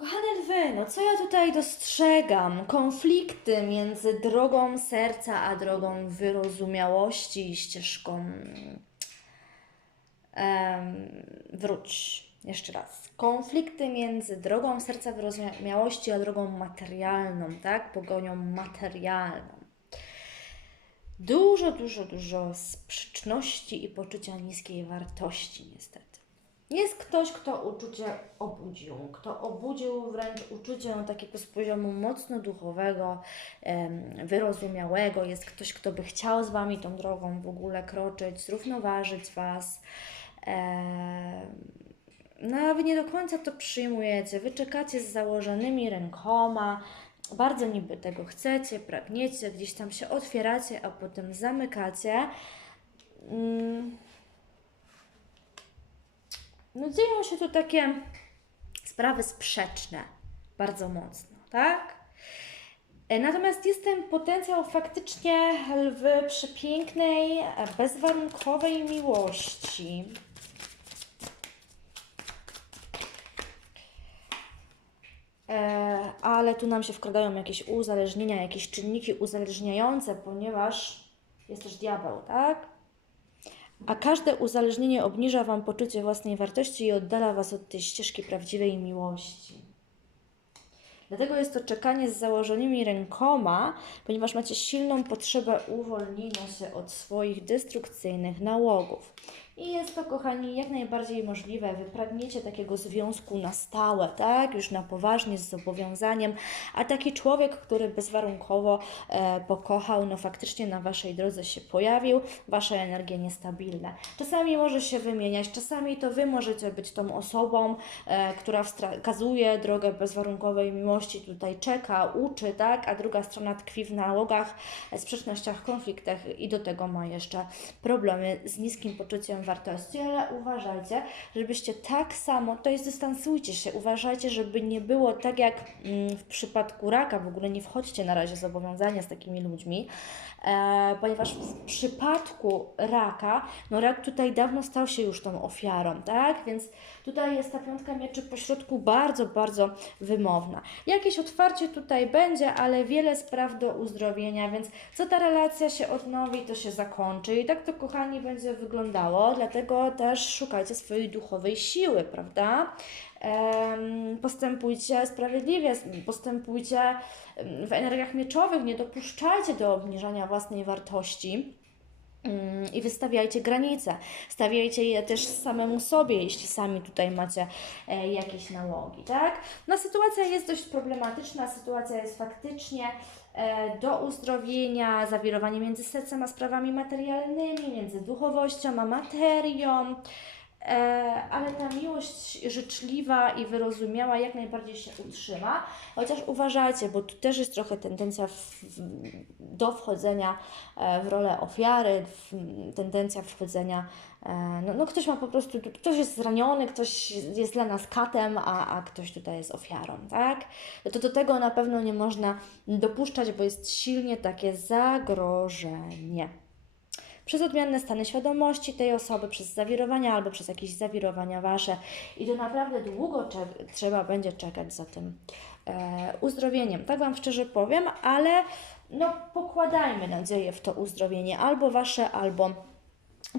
Kochane lwy, no co ja tutaj dostrzegam? Konflikty między drogą serca a drogą wyrozumiałości i ścieżką. Em, wróć jeszcze raz. Konflikty między drogą serca wyrozumiałości a drogą materialną, tak? Pogonią materialną. Dużo, dużo, dużo sprzeczności i poczucia niskiej wartości, niestety. Jest ktoś, kto uczucie obudził, kto obudził wręcz uczucie takiego z poziomu mocno duchowego, wyrozumiałego. Jest ktoś, kto by chciał z Wami tą drogą w ogóle kroczyć, zrównoważyć Was. No a Wy nie do końca to przyjmujecie. Wy czekacie z założonymi rękoma, bardzo niby tego chcecie, pragniecie, gdzieś tam się otwieracie, a potem zamykacie. Mm. No dzieją się tu takie sprawy sprzeczne bardzo mocno, tak? E, Natomiast jest ten potencjał faktycznie lwy przepięknej, bezwarunkowej miłości. E, ale tu nam się wkradają jakieś uzależnienia, jakieś czynniki uzależniające, ponieważ jest też diabeł, tak? A każde uzależnienie obniża Wam poczucie własnej wartości i oddala Was od tej ścieżki prawdziwej miłości. Dlatego jest to czekanie z założonymi rękoma, ponieważ macie silną potrzebę uwolnienia się od swoich destrukcyjnych nałogów. I jest to, kochani, jak najbardziej możliwe. Wy pragniecie takiego związku na stałe, tak? Już na poważnie, z zobowiązaniem. A taki człowiek, który bezwarunkowo e, pokochał, no faktycznie na Waszej drodze się pojawił, Wasze energie niestabilne. Czasami może się wymieniać, czasami to Wy możecie być tą osobą, e, która wskazuje drogę bezwarunkowej miłości, tutaj czeka, uczy, tak? A druga strona tkwi w nałogach, e, sprzecznościach, konfliktach i do tego ma jeszcze problemy z niskim poczuciem wartości, ale uważajcie, żebyście tak samo, to jest dystansujcie się, uważajcie, żeby nie było tak jak mm, w przypadku raka, w ogóle nie wchodźcie na razie w zobowiązania z takimi ludźmi, e, ponieważ w przypadku raka, no rak tutaj dawno stał się już tą ofiarą, tak? Więc tutaj jest ta piątka mieczy pośrodku bardzo, bardzo wymowna. Jakieś otwarcie tutaj będzie, ale wiele spraw do uzdrowienia, więc co ta relacja się odnowi, to się zakończy i tak to, kochani, będzie wyglądało, dlatego też szukajcie swojej duchowej siły, prawda? Postępujcie sprawiedliwie, postępujcie w energiach mieczowych, nie dopuszczajcie do obniżania własnej wartości. Mm, I wystawiajcie granice. Stawiajcie je też samemu sobie, jeśli sami tutaj macie e, jakieś nałogi, tak? No sytuacja jest dość problematyczna, sytuacja jest faktycznie do uzdrowienia, zawirowanie między sercem a sprawami materialnymi, między duchowością a materią. E, ale ta miłość życzliwa i wyrozumiała jak najbardziej się utrzyma. Chociaż uważajcie, bo tu też jest trochę tendencja w, w, do wchodzenia e, w rolę ofiary, w, tendencja wchodzenia. e, No, no ktoś ma po prostu, ktoś jest zraniony, ktoś jest dla nas katem, a, a ktoś tutaj jest ofiarą, tak? To do tego na pewno nie można dopuszczać, bo jest silnie takie zagrożenie przez odmienne stany świadomości tej osoby, przez zawirowania albo przez jakieś zawirowania wasze. I to naprawdę długo trzeba będzie czekać za tym e, uzdrowieniem. Tak Wam szczerze powiem, ale no pokładajmy nadzieję w to uzdrowienie, albo wasze, albo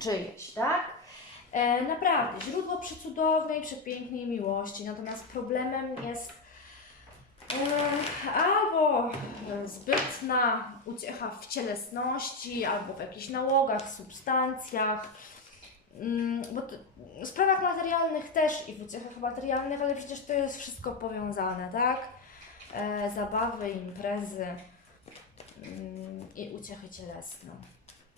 czyjeś, tak? E, naprawdę, źródło przecudownej, przepięknej miłości, natomiast problemem jest albo zbytna uciecha w cielesności, albo w jakichś nałogach, substancjach. Mm, Bo w sprawach materialnych też i w uciechach materialnych, ale przecież to jest wszystko powiązane, tak? E, zabawy, imprezy mm, i uciechy cielesne.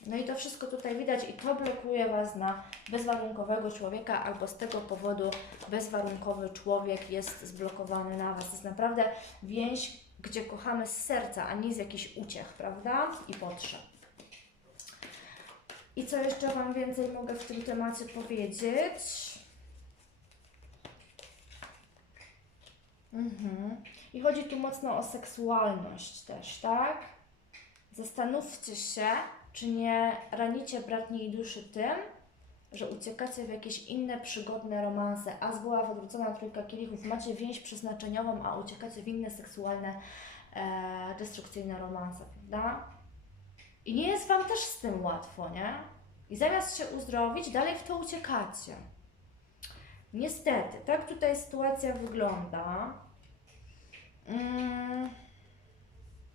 No i to wszystko tutaj widać i to blokuje Was na bezwarunkowego człowieka, albo z tego powodu bezwarunkowy człowiek jest zblokowany na Was. To jest naprawdę więź, gdzie kochamy z serca, a nie z jakichś uciech, prawda? I potrzeb. I co jeszcze Wam więcej mogę w tym temacie powiedzieć? Mhm. I chodzi tu mocno o seksualność też, tak? Zastanówcie się, czy nie ranicie bratniej duszy tym, że uciekacie w jakieś inne przygodne romanse. As była odwrócona trójka kielichów, macie więź przeznaczeniową, a uciekacie w inne seksualne, e, destrukcyjne romanse, prawda? I nie jest Wam też z tym łatwo, nie? I zamiast się uzdrowić, dalej w to uciekacie. Niestety, tak tutaj sytuacja wygląda. Mm,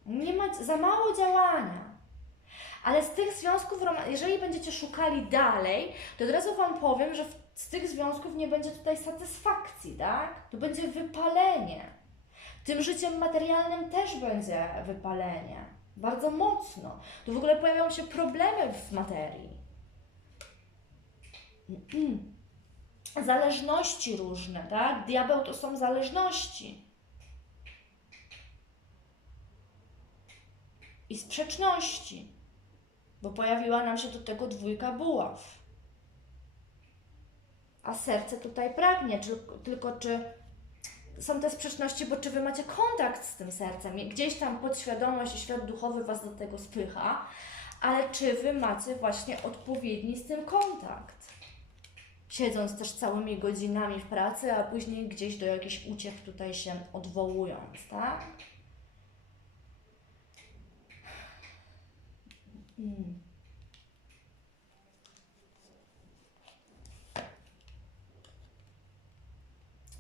nie ma za mało działania. Ale z tych związków, jeżeli będziecie szukali dalej, to od razu Wam powiem, że z tych związków nie będzie tutaj satysfakcji, tak? Tu będzie wypalenie. Tym życiem materialnym też będzie wypalenie. Bardzo mocno. Tu w ogóle pojawią się problemy w materii. Zależności różne, tak? Diabeł to są zależności. I sprzeczności, bo pojawiła nam się do tego dwójka buław. A serce tutaj pragnie, czy, tylko czy są te sprzeczności, bo czy wy macie kontakt z tym sercem? Gdzieś tam podświadomość i świat duchowy was do tego spycha, ale czy wy macie właśnie odpowiedni z tym kontakt? Siedząc też całymi godzinami w pracy, a później gdzieś do jakichś uciech tutaj się odwołując, tak? Mm.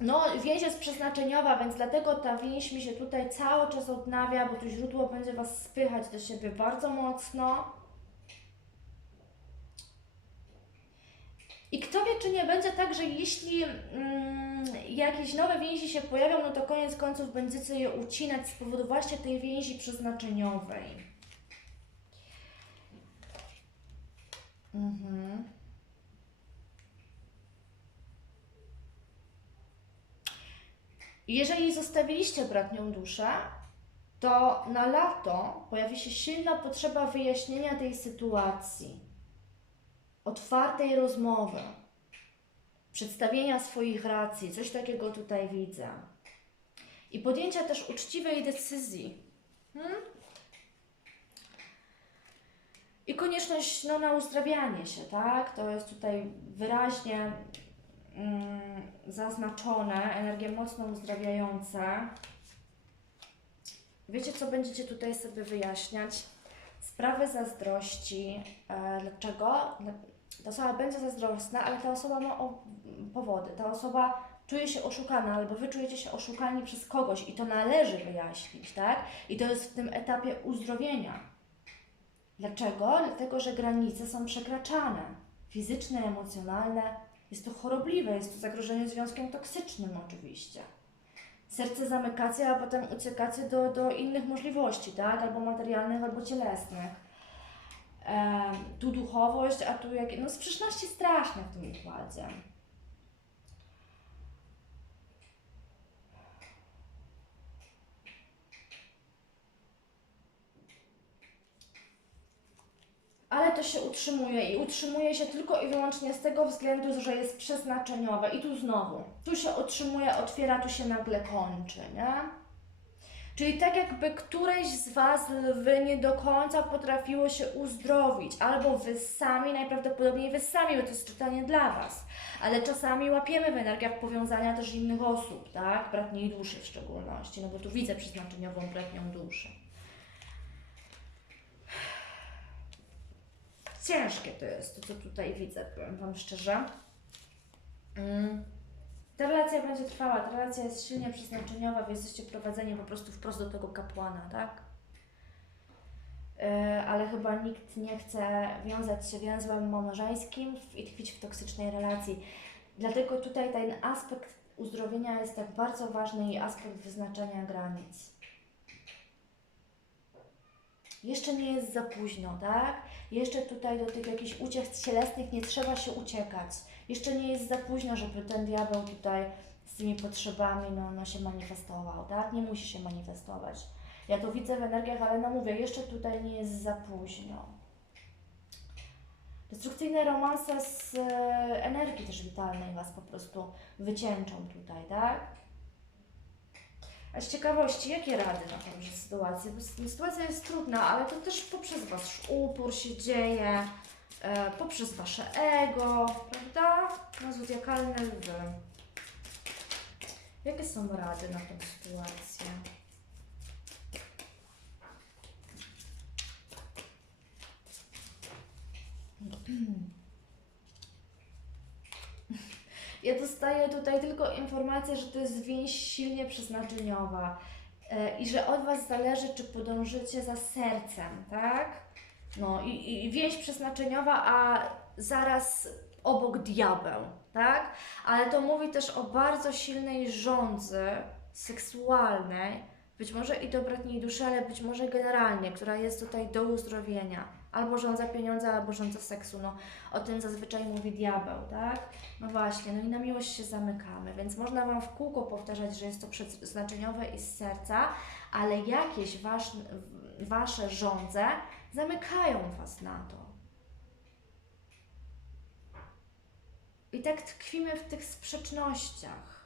No, więź jest przeznaczeniowa, więc dlatego ta więź mi się tutaj cały czas odnawia, bo to źródło będzie Was spychać do siebie bardzo mocno. I kto wie, czy nie będzie tak, że jeśli mm, jakieś nowe więzi się pojawią, no to koniec końców będziecie je ucinać z powodu właśnie tej więzi przeznaczeniowej. Mhm. Jeżeli zostawiliście bratnią duszę, to na lato pojawi się silna potrzeba wyjaśnienia tej sytuacji, otwartej rozmowy, przedstawienia swoich racji, coś takiego tutaj widzę. I podjęcia też uczciwej decyzji. Hmm? I konieczność no, na uzdrawianie się, tak? To jest tutaj wyraźnie mm, zaznaczone, energie mocno uzdrawiające. Wiecie, co będziecie tutaj sobie wyjaśniać? Sprawy zazdrości. E, dlaczego? Dla- Ta osoba będzie zazdrosna, ale ta osoba ma o, powody. Ta osoba czuje się oszukana, albo wy czujecie się oszukani przez kogoś i to należy wyjaśnić, tak? I to jest w tym etapie uzdrowienia. Dlaczego? Dlatego, że granice są przekraczane. Fizyczne, emocjonalne. Jest to chorobliwe, jest to zagrożenie związkiem toksycznym oczywiście. Serce zamykacie, a potem uciekacie do, do innych możliwości, tak? Albo materialnych, albo cielesnych. Tu duchowość, a tu jakieś... No sprzeczności straszne w tym układzie. Ale to się utrzymuje i utrzymuje się tylko i wyłącznie z tego względu, że jest przeznaczeniowe. I tu znowu, tu się otrzymuje, otwiera, tu się nagle kończy, nie? Czyli tak jakby któreś z Was lwy nie do końca potrafiło się uzdrowić, albo Wy sami, najprawdopodobniej Wy sami, bo to jest czytanie dla Was. Ale czasami łapiemy w energiach powiązania też innych osób, tak? Bratniej duszy w szczególności, no bo tu widzę przeznaczeniową bratnią duszę. Ciężkie to jest, to co tutaj widzę, powiem Wam szczerze. Mm. Ta relacja będzie trwała, ta relacja jest silnie przeznaczeniowa, wy jesteście prowadzeni po prostu wprost do tego kapłana, tak? Yy, ale chyba nikt nie chce wiązać się więzłem małżeńskim i tkwić w toksycznej relacji. Dlatego tutaj ten aspekt uzdrowienia jest tak bardzo ważny i aspekt wyznaczania granic. Jeszcze nie jest za późno, tak? Jeszcze tutaj do tych jakichś uciech cielesnych nie trzeba się uciekać. Jeszcze nie jest za późno, żeby ten diabeł tutaj z tymi potrzebami no, no się manifestował, tak? Nie musi się manifestować. Ja to widzę w energiach, ale no mówię, jeszcze tutaj nie jest za późno. Destrukcyjne romanse z e, energii też witalnej Was po prostu wycięczą tutaj, tak? A z ciekawości, jakie rady na tą sytuację? Bo sytuacja jest trudna, ale to też poprzez Wasz upór się dzieje. e, poprzez Wasze ego, prawda? Na zodiakalne lwy. Jakie są rady na tę sytuację? Ja dostaję tutaj tylko informację, że to jest więź silnie przeznaczeniowa e, i że od Was zależy, czy podążycie za sercem, tak? No i, i więź przeznaczeniowa, a zaraz obok diabeł, tak? Ale to mówi też o bardzo silnej żądzy seksualnej, być może i do bratniej duszy, ale być może generalnie, która jest tutaj do uzdrowienia. Albo żądza pieniądza, albo żądza seksu. No, o tym zazwyczaj mówi diabeł, tak? No właśnie, no i na miłość się zamykamy, więc można Wam w kółko powtarzać, że jest to przeznaczeniowe i z serca, ale jakieś wasz, Wasze żądze zamykają Was na to. I tak tkwimy w tych sprzecznościach.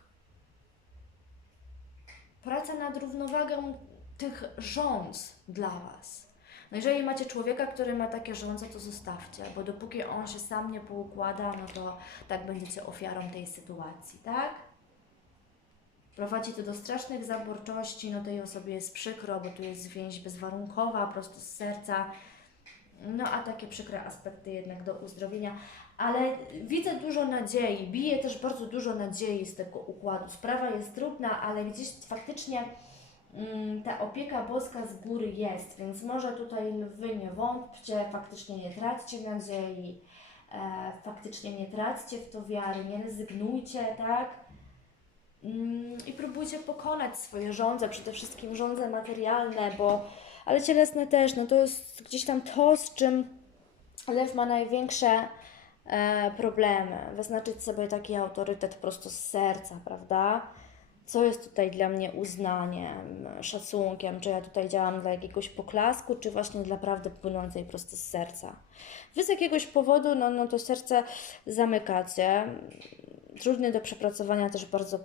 Praca nad równowagą tych rządz dla Was. No jeżeli macie człowieka, który ma takie żądze, to zostawcie, bo dopóki on się sam nie poukłada, no to tak będziecie ofiarą tej sytuacji, tak? Prowadzi to do strasznych zaborczości, no tej osobie jest przykro, bo tu jest więź bezwarunkowa, prosto z serca. No a takie przykre aspekty jednak do uzdrowienia. Ale widzę dużo nadziei, bije też bardzo dużo nadziei z tego układu. Sprawa jest trudna, ale gdzieś faktycznie ta opieka boska z góry jest, więc może tutaj Wy nie wątpcie, faktycznie nie traćcie nadziei, e, faktycznie nie traćcie w to wiary, nie rezygnujcie, tak? Mm, I próbujcie pokonać swoje żądze, przede wszystkim żądze materialne, bo, ale cielesne też, no to jest gdzieś tam to, z czym lew ma największe e, problemy. Wyznaczyć sobie taki autorytet prosto z serca, prawda? Co jest tutaj dla mnie uznaniem, szacunkiem? Czy ja tutaj działam dla jakiegoś poklasku, czy właśnie dla prawdy płynącej prosto z serca? Wy z jakiegoś powodu, no, no to serce zamykacie. Trudny do przepracowania też bardzo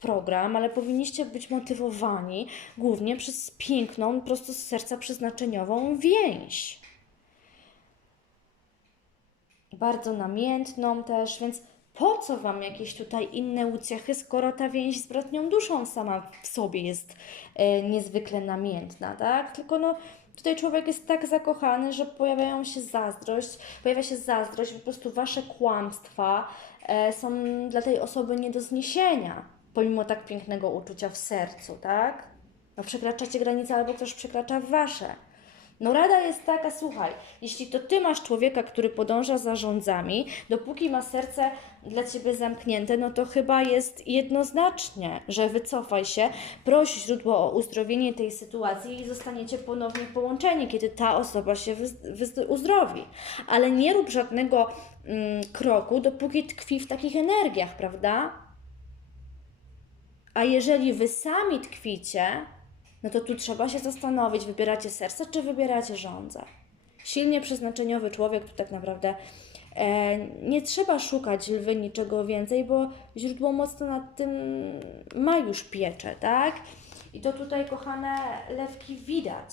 program, ale powinniście być motywowani głównie przez piękną, prosto z serca przeznaczeniową więź. Bardzo namiętną też, więc po co Wam jakieś tutaj inne uciechy, skoro ta więź z bratnią duszą sama w sobie jest e, niezwykle namiętna, tak? Tylko no, tutaj człowiek jest tak zakochany, że pojawiają się zazdrość, pojawia się zazdrość, po prostu Wasze kłamstwa e, są dla tej osoby nie do zniesienia, pomimo tak pięknego uczucia w sercu, tak? No przekraczacie granice albo ktoś przekracza Wasze. No rada jest taka, słuchaj, jeśli to ty masz człowieka, który podąża za rządzami, dopóki ma serce dla ciebie zamknięte, no to chyba jest jednoznacznie, że wycofaj się, proś źródło o uzdrowienie tej sytuacji i zostaniecie ponownie połączeni, kiedy ta osoba się uzdrowi. Ale nie rób żadnego mm, kroku, dopóki tkwi w takich energiach, prawda? A jeżeli wy sami tkwicie, no to tu trzeba się zastanowić, wybieracie serce, czy wybieracie żądze. Silnie przeznaczeniowy człowiek tu tak naprawdę e, nie trzeba szukać lwy niczego więcej, bo źródło mocno nad tym ma już pieczę, tak? I to tutaj, kochane lewki, widać.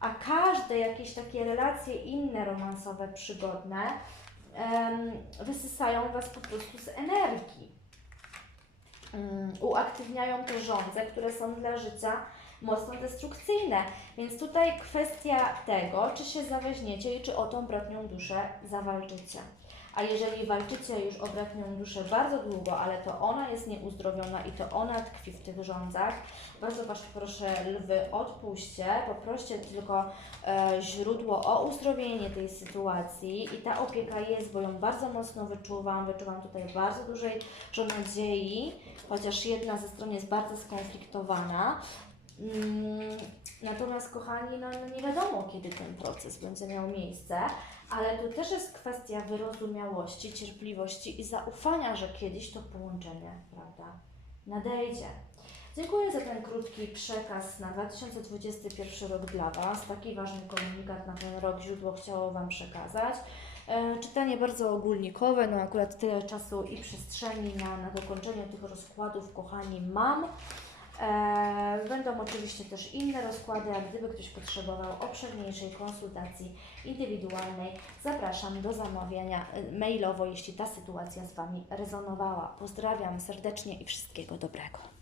A każde jakieś takie relacje inne romansowe, przygodne, em, wysysają Was po prostu z energii mm, uaktywniają te żądze, które są dla życia mocno destrukcyjne. Więc tutaj kwestia tego, czy się zaweźmiecie i czy o tą bratnią duszę zawalczycie. A jeżeli walczycie już o bratnią duszę bardzo długo, ale to ona jest nieuzdrowiona i to ona tkwi w tych rządzach, bardzo Was proszę, lwy, odpuśćcie, poproście tylko e, źródło o uzdrowienie tej sytuacji i ta opieka jest, bo ją bardzo mocno wyczuwam, wyczuwam tutaj bardzo dużej że nadziei, chociaż jedna ze stron jest bardzo skonfliktowana. Mm, Natomiast, kochani, no, no nie wiadomo, kiedy ten proces będzie miał miejsce, ale tu też jest kwestia wyrozumiałości, cierpliwości i zaufania, że kiedyś to połączenie, prawda, nadejdzie. Dziękuję za ten krótki przekaz na 2021 rok dla Was. Taki ważny komunikat na ten rok źródło chciało Wam przekazać. E, Czytanie bardzo ogólnikowe, no akurat tyle czasu i przestrzeni na, na dokończenie tych rozkładów, kochani, mam. E, Będą oczywiście też inne rozkłady, a gdyby ktoś potrzebował obszerniejszej konsultacji indywidualnej, zapraszam do zamawiania e, mailowo, jeśli ta sytuacja z Wami rezonowała. Pozdrawiam serdecznie i wszystkiego dobrego.